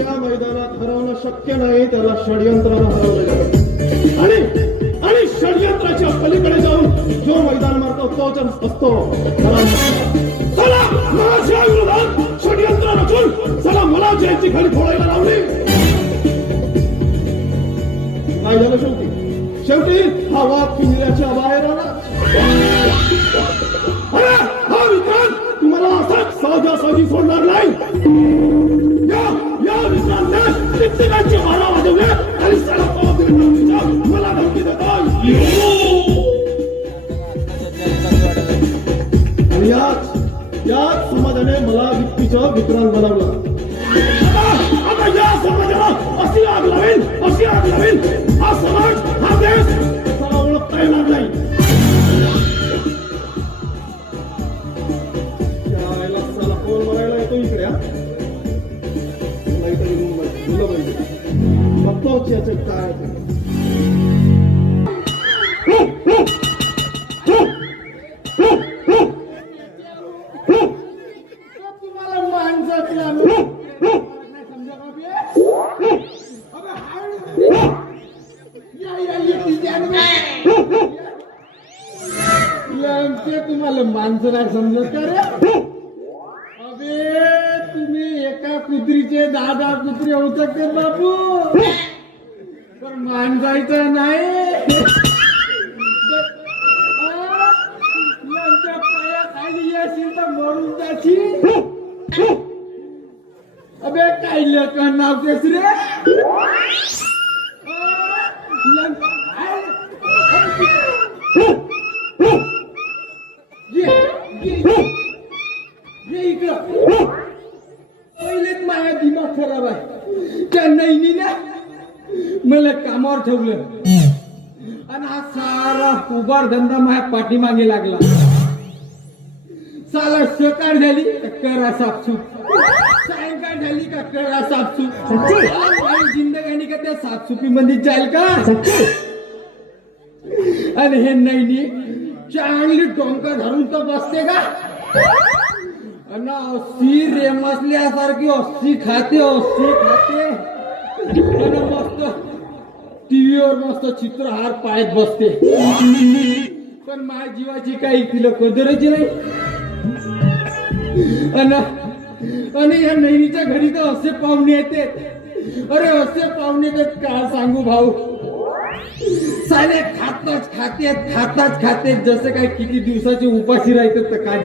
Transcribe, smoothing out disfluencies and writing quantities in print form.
या मैदानात हरवणं शक्य नाही, त्याला षडयंत्रानं हरवलं जातं. आणि षडयंत्राच्या पलीकडे जाऊन जो मैदान मारतो तोच असतो. चला माझ्या विरोधात षडयंत्र रचून चला मला जयंती घडी फोडायला लावली. काय झालं शेवटी हा वाद पिंजऱ्याच्या बाहेर आला. अरे हा विक्रांत तुम्हाला असाच सहजासहजी सोडणार नाही. या विक्रांतने कित्येकांचे मारा वाजवले आणि मला धमकी देतोय. आणि याच समाजाने मला व्यक्तीचं विक्रांत बनवलं. आता या समाजाला अशी आग लावेल हा समाज हा देश त्याला ओळखता येणार नाही. त्याला कोण बघायला येतो इकडे नाहीतरी मुंबई मुलं पाहिजे बघतोच याचे काय तुम्हाला माणसातला तुम्हाला माणसं नाही समजत का रे? अबे तुम्ही एका कुत्रीचे 10 कुत्रे होऊ शकते बाबू, पण माणसायचं नाही. यांच्या पायाखाली येशील तर मरून जाशील. अबे काय लोक नाव तेच रे. पहिलेच माझा दिमाग खराब आहे. त्या नैनीने मला कामावर ठेवलं आणि हा सारा उभार धंदा माझ्या पाठीमागे लागला. साला सकाळ झाली का करा साफसूफ, सायंकाळ झाली का करा साफसूफ. माझी जिंदगानी का त्या साफसुफी मध्ये जाईल का? आणि हे नैनी चांगली डोंका धरून तर बसते का? आणि अशी रेमसल्यासारखी अशी खाते आणि मस्त टीव्हीवर मस्त चित्रहार पाहत बसते. पण माझ्या जीवाची काही तिला कदरची नाही. आणि या नैनीच्या घरी तर असे पाहुणे येते. अरे असे पाहुणे तर काय सांगू भाऊ. साले खाताच खाते जसं काय किती दिवसाचे उपाशी राहतात तर काय.